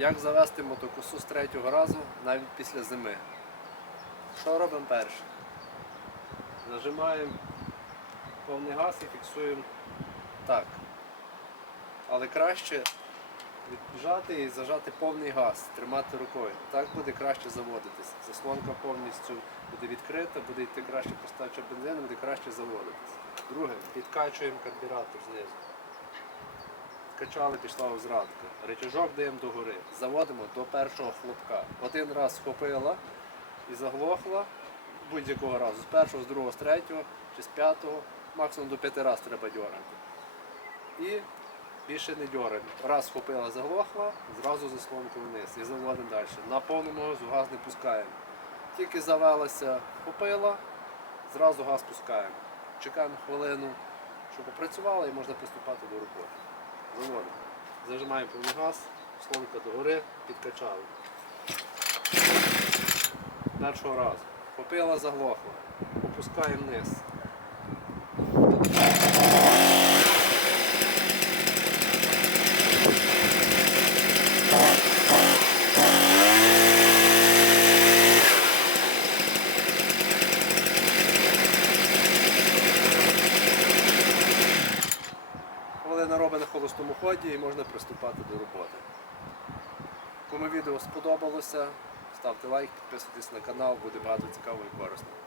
Як завести мотокосу з третього разу навіть після зими? Що робимо перше? Нажимаємо повний газ і фіксуємо так. Але краще віджати і зажати повний газ, тримати рукою. Так буде краще заводитись. Заслонка повністю буде відкрита, буде йти краще постача бензину, буде краще заводитись. Друге, підкачуємо карбюратор знизу. Скачали, пішла озрадка. Речажок даємо догори. Заводимо до першого хлопка. Один раз схопила і заглохла будь-якого разу. З першого, з другого, з третього чи з п'ятого, максимум до п'яти разів треба дьорати. І більше не дьораємо. Раз схопила, заглохла, зразу заслонку вниз і заводимо далі. На повному газу газ не пускаємо. Тільки завелася, вхопила, зразу газ пускаємо. Чекаємо хвилину, щоб попрацювала і можна приступати до роботи. Зажимаємо повний газ, слонка догори, підкачали. Першого разу. Попила, заглохла. Опускаємо вниз. На ході і можна приступати до роботи. Кому відео сподобалося, ставте лайк, підписуйтесь на канал, буде багато цікавого і корисного.